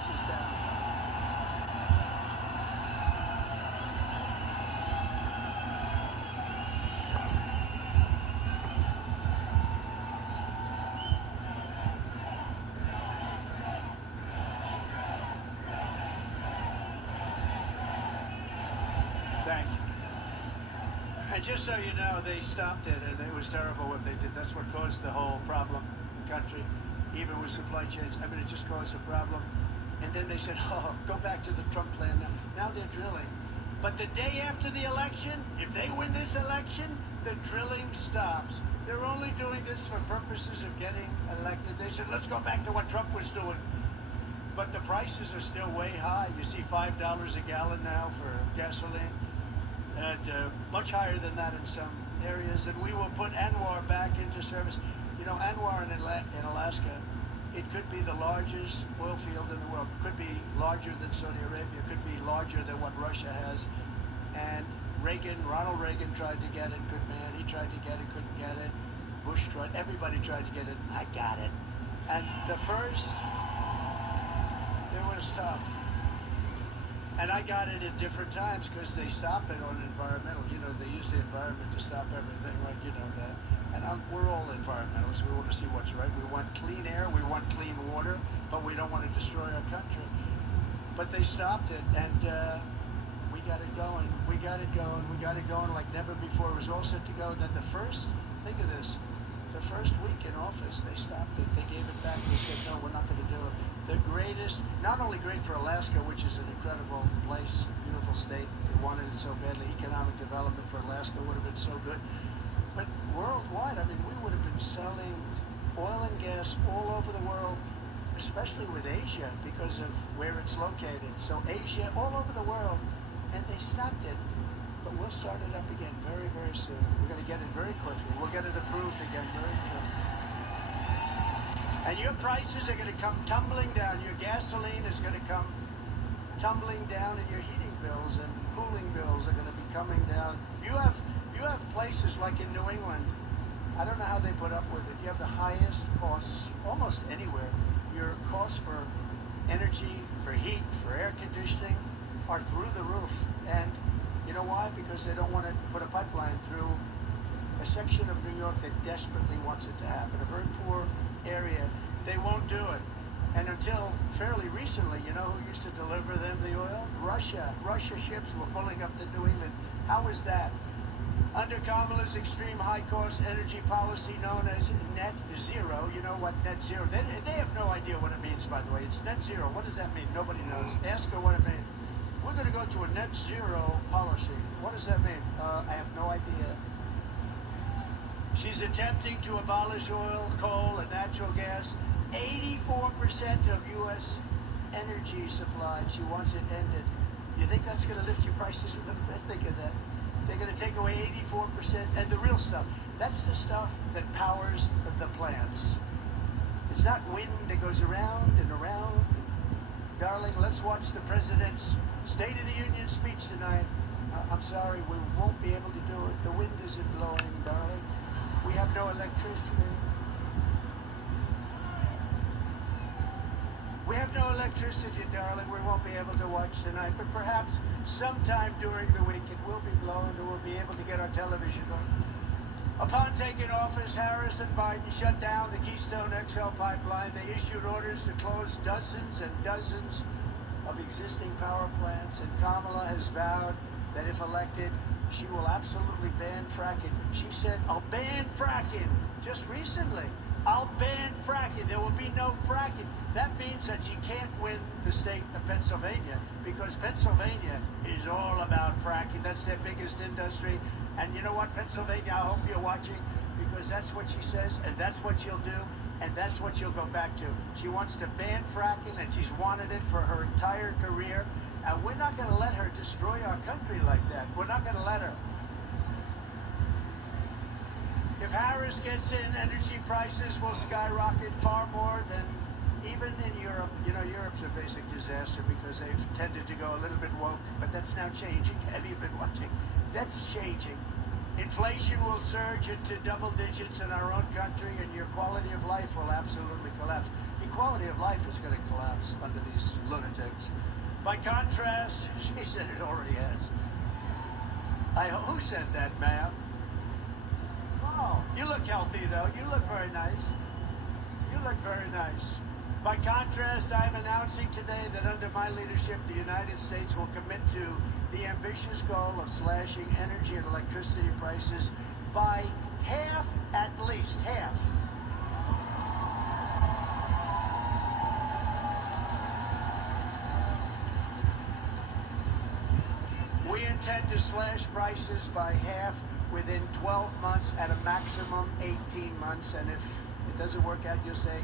prices down. Thank you. And just so you know, they stopped it, and it was terrible what they did. That's what caused the whole problem in the country, even with supply chains. I mean, it just caused a problem. And then they said, oh, go back to the Trump plan. Now they're drilling. But the day after the election, if they win this election, the drilling stops. They're only doing this for purposes of getting elected. They said, let's go back to what Trump was doing. But the prices are still way high. You see $5 a gallon now for gasoline. And much higher than that in some areas. And we will put ANWR back into service. You know, ANWR in Alaska, it could be the largest oil field in the world. It could be larger than Saudi Arabia. It could be larger than what Russia has. And Ronald Reagan tried to get it. Good man. He tried to get it, couldn't get it. Bush tried. Everybody tried to get it. I got it. And the first, it was tough. And I got it at different times because they stop it on environmental. You know, they use the environment to stop everything, like, you know, that. And we're all environmentalists. We want to see what's right. We want clean air. We want clean water. But we don't want to destroy our country. But they stopped it, and we got it going. We got it going. We got it going like never before. It was all set to go. Then the first, think of this, the first week in office, they stopped it. They gave it back. They said, no, we're not going to do it. The greatest, not only great for Alaska, which is an incredible place, beautiful state. They wanted it so badly. Economic development for Alaska would have been so good. But worldwide, I mean, we would have been selling oil and gas all over the world, especially with Asia because of where it's located. So Asia, all over the world, and they stopped it. But we'll start it up again very, very soon. We're going to get it very quickly. We'll get it approved again very quickly. And your prices are going to come tumbling down. Your gasoline is going to come tumbling down, and your heating bills and cooling bills are going to be coming down. You have places like in New England. I don't know how they put up with it. You have the highest costs almost anywhere. Your costs for energy, for heat, for air conditioning are through the roof. And you know why? Because they don't want to put a pipeline through a section of New York that desperately wants it to happen. A very poor area. They won't do it. And until fairly recently, you know who used to deliver them the oil? Russia. Russia ships were pulling up to New England. How is that? Under Kamala's extreme high-cost energy policy known as net zero, you know what net zero, they have no idea what it means, by the way. It's net zero. What does that mean? Nobody knows. Ask her what it means. We're going to go to a net zero policy. What does that mean? I have no idea. She's attempting to abolish oil, coal, and natural gas. 84% of U.S. energy supply. She wants it ended. You think that's going to lift your prices a little bit? Think of that. They're going to take away 84%. And the real stuff, that's the stuff that powers the plants. It's not wind that goes around and around. Darling, let's watch the president's State of the Union speech tonight. I'm sorry, we won't be able to do it. The wind isn't blowing, darling. We have no electricity. We have no electricity, darling. We won't be able to watch tonight, but perhaps sometime during the week it will be blowing and we'll be able to get our television on. Upon taking office, Harris and Biden shut down the Keystone XL pipeline. They issued orders to close dozens and dozens of existing power plants, and Kamala has vowed that if elected, she will absolutely ban fracking. She said, I'll ban fracking. Just recently, I'll ban fracking. There will be no fracking. That means that she can't win the state of Pennsylvania because Pennsylvania is all about fracking. That's their biggest industry. And you know what, Pennsylvania, I hope you're watching because that's what she says and that's what she'll do and that's what she'll go back to. She wants to ban fracking and she's wanted it for her entire career. And we're not going to let her destroy our country like that. We're not going to let her. If Harris gets in, energy prices will skyrocket far more than even in Europe. You know, Europe's a basic disaster because they've tended to go a little bit woke, but that's now changing. Have you been watching? That's changing. Inflation will surge into double digits in our own country and your quality of life will absolutely collapse. quality of life is going to collapse under these lunatics. By contrast, she said it already has. Who said that, ma'am? Oh, you look healthy, though. You look very nice. You look very nice. By contrast, I'm announcing today that under my leadership, the United States will commit to the ambitious goal of slashing energy and electricity prices by half, at least half. We intend to slash prices by half within 12 months, at a maximum 18 months. And if it doesn't work out, you'll say,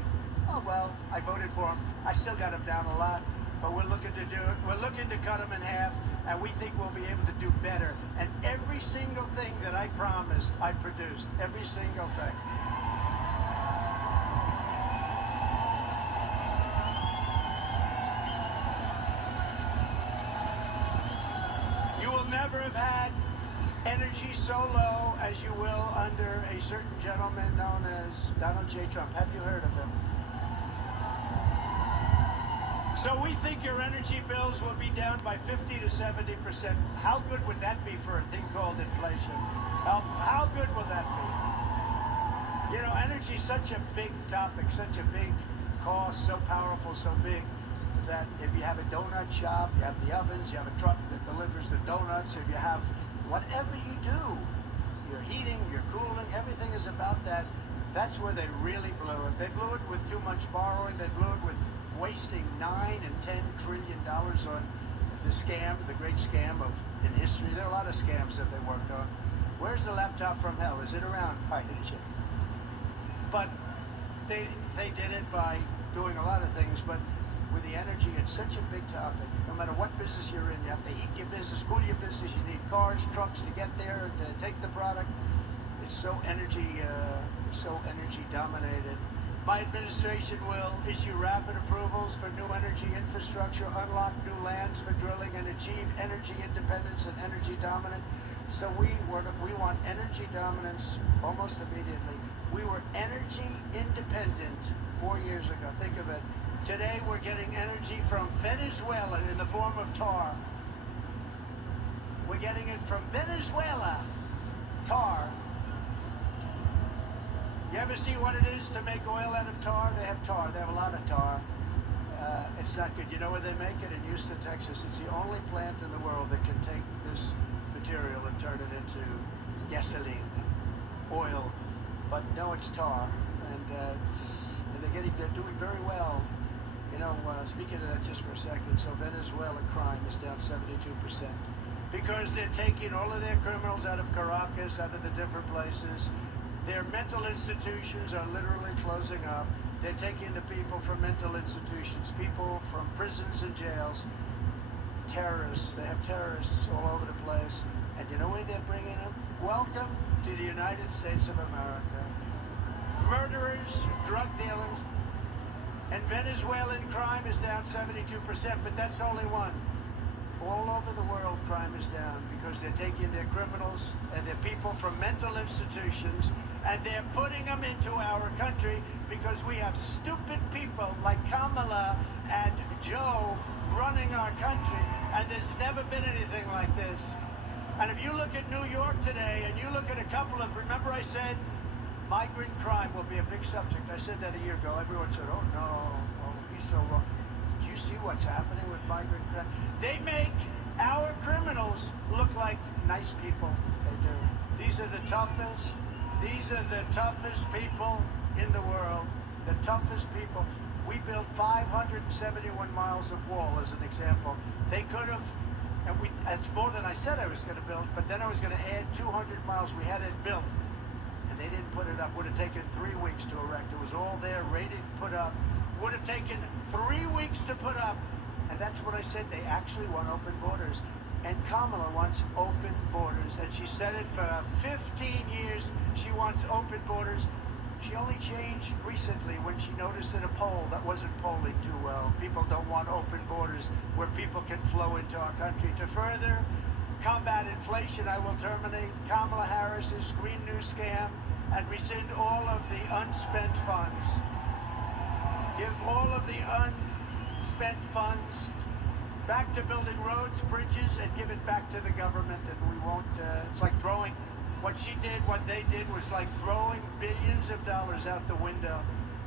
oh, well, I voted for him. I still got him down a lot, but we're looking to do it. We're looking to cut him in half, and we think we'll be able to do better. And every single thing that I promised, I produced. Every single thing. You will never have had energy so low as you will under a certain gentleman known as Donald J. Trump. Have you heard of him? So we think your energy bills will be down by 50 to 70%. How good would that be for a thing called inflation? How good will that be? You know, energy is such a big topic, such a big cost, so powerful, so big, that if you have a donut shop, you have the ovens, you have a truck that delivers the donuts, if you have whatever you do, your heating, your cooling, everything is about that. That's where they really blew it. They blew it with too much borrowing. They blew it with wasting $9 and $10 trillion on the scam, the great scam in history. There are a lot of scams that they worked on. Where's the laptop from hell? Is it around? Hi, Egypt. But they did it by doing a lot of things, but with the energy, it's such a big topic. No matter what business you're in, you have to heat your business, cool your business, you need cars, trucks to get there, to take the product. It's so energy dominated. My administration will issue rapid approvals for new energy infrastructure, unlock new lands for drilling, and achieve energy independence and energy dominance. So we want energy dominance almost immediately. We were energy independent 4 years ago. Think of it. Today we're getting energy from Venezuela in the form of tar. We're getting it from Venezuela. Tar. You ever see what it is to make oil out of tar? They have tar. They have a lot of tar. It's not good. You know where they make it? In Houston, Texas. It's the only plant in the world that can take this material and turn it into gasoline, oil. But no, it's tar. And they're doing very well. You know, speaking of that just for a second, so Venezuela crime is down 72%. Because they're taking all of their criminals out of Caracas, out of the different places. Their mental institutions are literally closing up. They're taking the people from mental institutions, people from prisons and jails, terrorists. They have terrorists all over the place. And you know where they're bringing them? Welcome to the United States of America. Murderers, drug dealers, and Venezuelan crime is down 72%, but that's only one. All over the world, crime is down because they're taking their criminals and their people from mental institutions and they're putting them into our country because we have stupid people like Kamala and Joe running our country, and there's never been anything like this. And if you look at New York today and you look at a couple of, remember I said migrant crime will be a big subject. I said that a year ago. Everyone said, oh no, oh, he's so wrong. Do you see what's happening with migrant crime? They make our criminals look like nice people. They do. These are the toughest. These are the toughest people in the world. The toughest people. We built 571 miles of wall as an example. They could have, and that's more than I said I was going to build, but then I was going to add 200 miles. We had it built. And they didn't put it up. Would have taken 3 weeks to erect. It was all there, ready to put up. Would have taken 3 weeks to put up. And that's what I said. They actually want open borders. And Kamala wants open borders. And she said it for 15 years. She wants open borders. She only changed recently when she noticed in a poll that wasn't polling too well. People don't want open borders where people can flow into our country. To further combat inflation, I will terminate Kamala Harris's Green New Scam and rescind all of the unspent funds. Give all of the unspent funds back to building roads, bridges, and give it back to the government, and we won't, it's like throwing, what they did was like throwing billions of dollars out the window.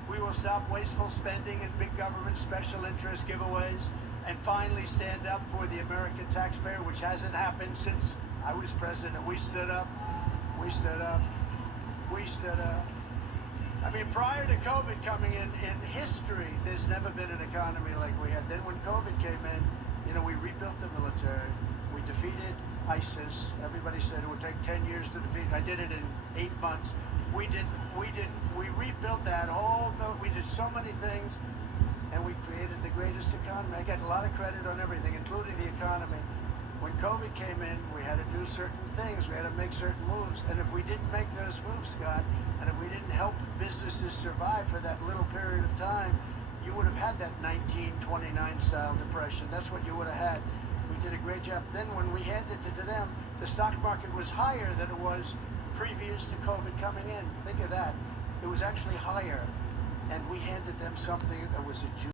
We will stop wasteful spending and big government special interest giveaways and finally stand up for the American taxpayer, which hasn't happened since I was president. We stood up. We stood up. We stood up. I mean, prior to COVID coming in history, there's never been an economy like we had. Then when COVID came in, you know, we rebuilt the military. We defeated ISIS. Everybody said it would take 10 years to defeat. I did it in 8 months. We rebuilt that whole, we did so many things, and we created the greatest economy. I get a lot of credit on everything, including the economy. When COVID came in, we had to do certain things. We had to make certain moves. And if we didn't make those moves, Scott, and if we didn't help businesses survive for that little period of time, you would have had that 1929 style depression. That's what you would have had. We did a great job. Then when we handed it to them, the stock market was higher than it was previous to COVID coming in. Think of that. It was actually higher. And we handed them something that was a